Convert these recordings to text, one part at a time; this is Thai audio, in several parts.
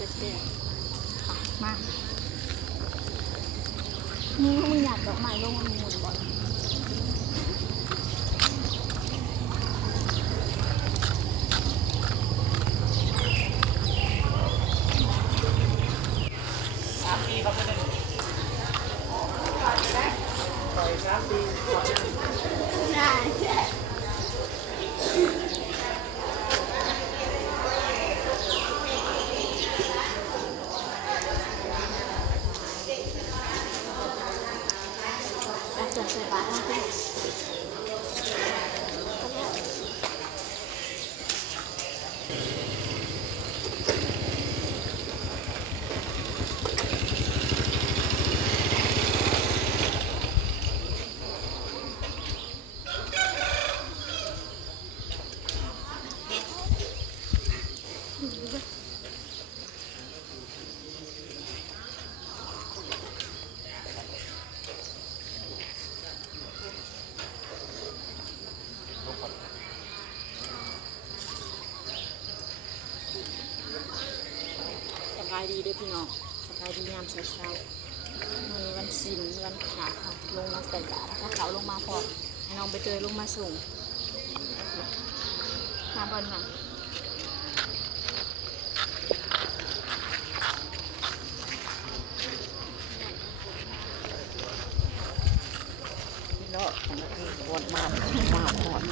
จะแก่มากมึงอยากดอกไม้ลงมันหมุนบอลสบายดีด้วยพี่น้องสบายดีงามเช้าๆมีวันศิลวันขาค่ะลงมาใส่บาตรถ้าเขาลงมาพอให้น้องไปเจอลงมาส่งมาบอลมาเนาะของที่วนมาหอด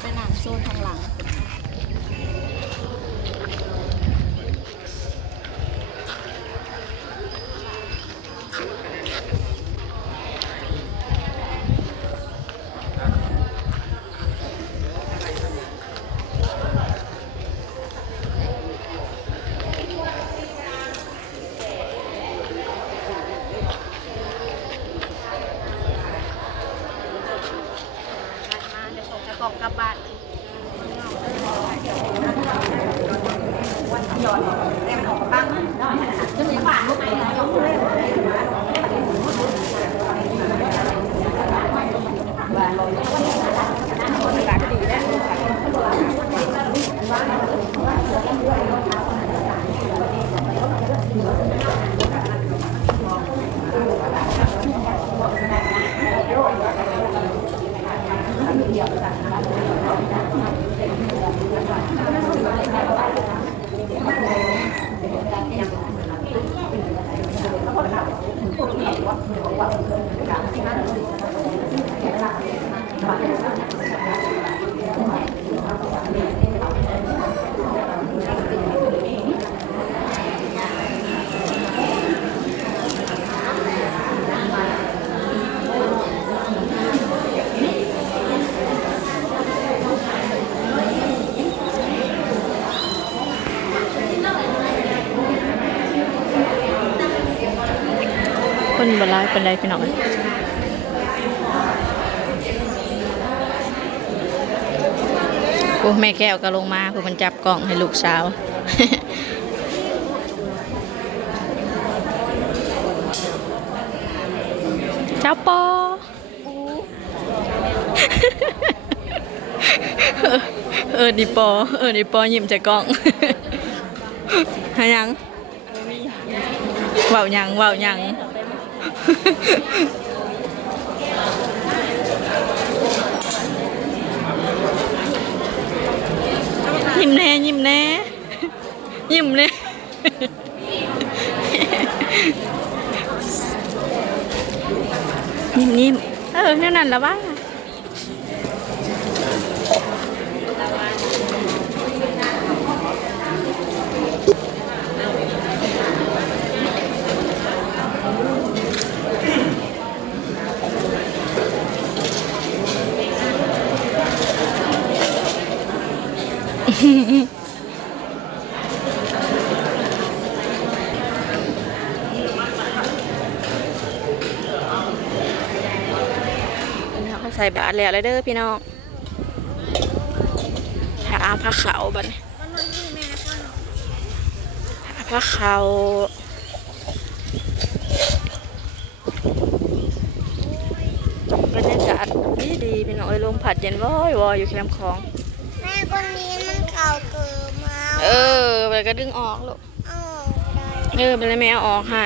ไปหนังโซนทางหลังกล่องกลับบ้านคนบลายเป็นไรพี่น้องโอ้แม่แก้วก็ลงมาเพื่อมันจับกล่องให้ลูกสาวเจ้าปอดิปอดิปอยิ้มจากกล่องหายังว่าวยังยิ้มแน่ยิ้มแน่ยิ้มแน่ยิ้มนั่นนั่นละวะใส่บาตรแล้วเลยเด้อพี่น้องหาผ้าขาวบัดนี้หาผ้าขาวบรรยาก าศดีพี่น้องลมพัดเย็นวอยอยู่แคมป์ของแม่คนนี้มันเก่าเกินมาไปก็ดึงออกลูกเอาได้ไปเลยแม่เอาออกให้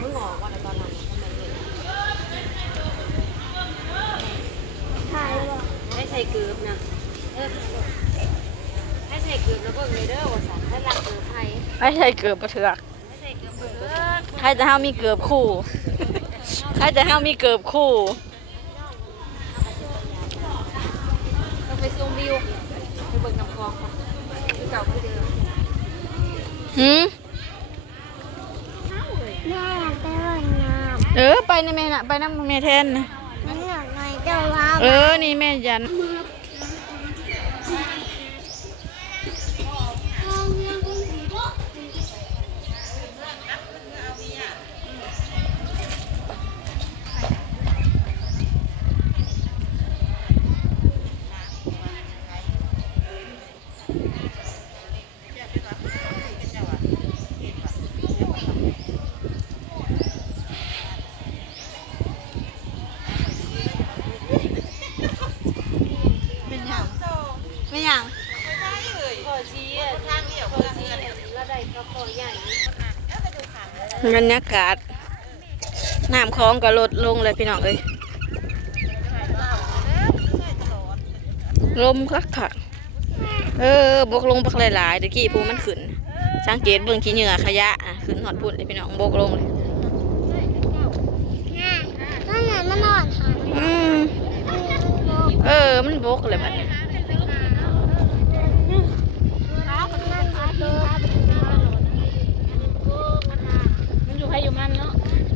มึงออกว่าในตอนนั้นถ่ายบ่ให้ใส่เกลือนะให้ใส่เกลือแล้วก็เงยเด้อว่าสั่นให้รักเกลือไทยให้ใส่เกือบกระเถือกให้ใส่เกลือเบิดใครจะห้ามีเกือบคู่ใครจะห้ามีเกือบคู่ต้องไปซูมวิวไปเบิ่งน้ำคลองค่ะคือเก่าคือเดิมแม่อยากไปว่ายน้ำไปนะแม่น่ะไปน้ำแม่แทนนะำมันอยากหน่อยเจ้าว่านี่แม่ยันไม่ยังบรรยากาศน้ำคลองก็ลดลงเลยพี่น้องเอ้ยลมคักบกลงบักหลายๆเดี๋ยวกี้พูมันขึ้นสังเกตเบิ่งขี้เหงื่อขยะขึ้นหอดปุ่นเลยพี่น้องบกลงเลยนั่นไงมันนอนค่ะมันบกเลยบัดนี้มันอยู่ให้อยู่มันเนาะ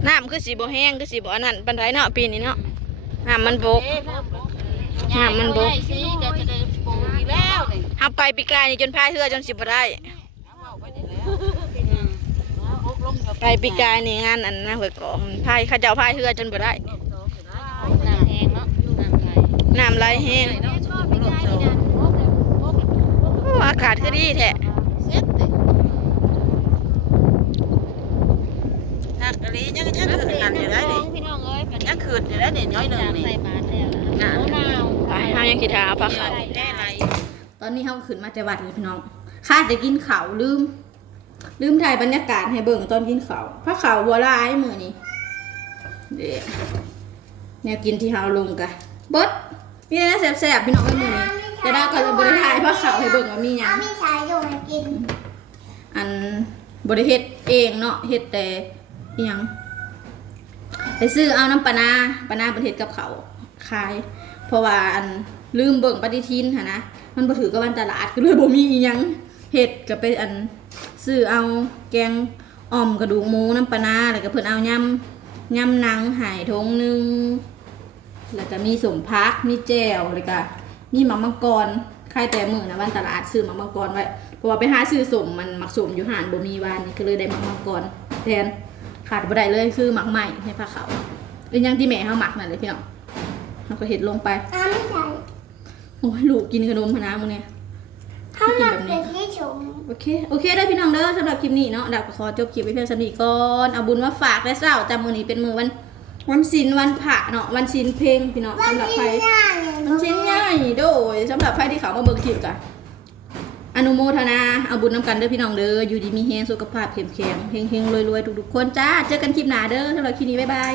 น้ำคือสีบ่แห้งคือสีบ่อันนั้นปันไดเนาะปีนี้เนาะน้ำมันบกเอาไปปีกายนี่จนพายเรือจนสิบ่ได้ไปปีกายนี่งานอันนะหัวเกาะพายข้าเจ้าพายเรือจนบ่ได้น้ำไหลแห้งอากาศคือดีแท้นักอะไรยังขึ้นกันอยู่ได้ดิยังขึ้นอยู่ได้เด็ดน้อยหนึ่งนี่เฮายังคิดหาพักเขาตอนนี้เฮาขึ้นมาแต่วัดเลยพี่น้องข้าจะกินข้าวลืมถ่ายบรรยากาศให้เบิ่งตอนกินข้าวพักข้าวบัวลายมื้อนี้เด้แนวกินที่เฮาลงกะเบิดมีอะไรแซ่บๆพี่น้องมื้อนี้จะได้ก็จะบ่ได้ถ่ายพักข้าวให้เบิ่งว่ามีหยังมีชายอยู่ให้กินอันบ่ได้เฮ็ดเองเนาะเฮ็ดแต่อีหยังไปซื้อเอาน้ำปลาเป็นเฮ็ดกับเขาขายเพราะว่าอันลืมเบิ่งปฏิทินหั่นนะมันบ่ถือกับวันตลาดก็เลยบ่มีอีหยังเฮ็ดก็ไปอันซื้อเอาแกงอ่อมกระดูกหมูน้ำปลาแล้วก็เพิ่นเอายำหนังหายทงนึงแล้วก็มีสมพักมีแจ่วแล้วก็มีหมักมังกรใครแต่มื้อนะวันตลาดซื้อหมักมังกรไว้เพราะว่าไปหาซื้อสมมันหมักสมอยู่หานบ่มีวานนี่ก็เลยได้หมักมังกรแทนขาดบ่ได้เลยคือหมักใหม่ในผ้าขาวเป็นยังที่แม่เฮาหมักนั่นเลยพี่น้องเฮาก็เฮ็ดลงไปไม่ใช่โอ้ยลูกกินขนมพะนะมื้อนี้ถ้าแบบนี้โอเคได้พี่น้องเด้อสำหรับคลิปนี้เนาะดาวก็ขอจบคลิปไว้เพียงเท่านี้ก่อนเอาบุญมาฝากและเช้าจำมื้อนี้เป็นมื้อวันศีลวันพระเนาะวันศีลเพลงพี่น้องสำหรับใครวันศีลใหญ่โดยสำหรับใครที่เขามาเบิ่งคลิปกันอนุโมทนาเอาบุญนำกันเด้อพี่น้องเด้ออยู่ดีมีแฮงสุขภาพเข้มแข็งเฮงๆรวยๆทุกๆคนจ้าเจอกันคลิปหน้าเด้อสำหรับคลิปนี้บ๊ายบาย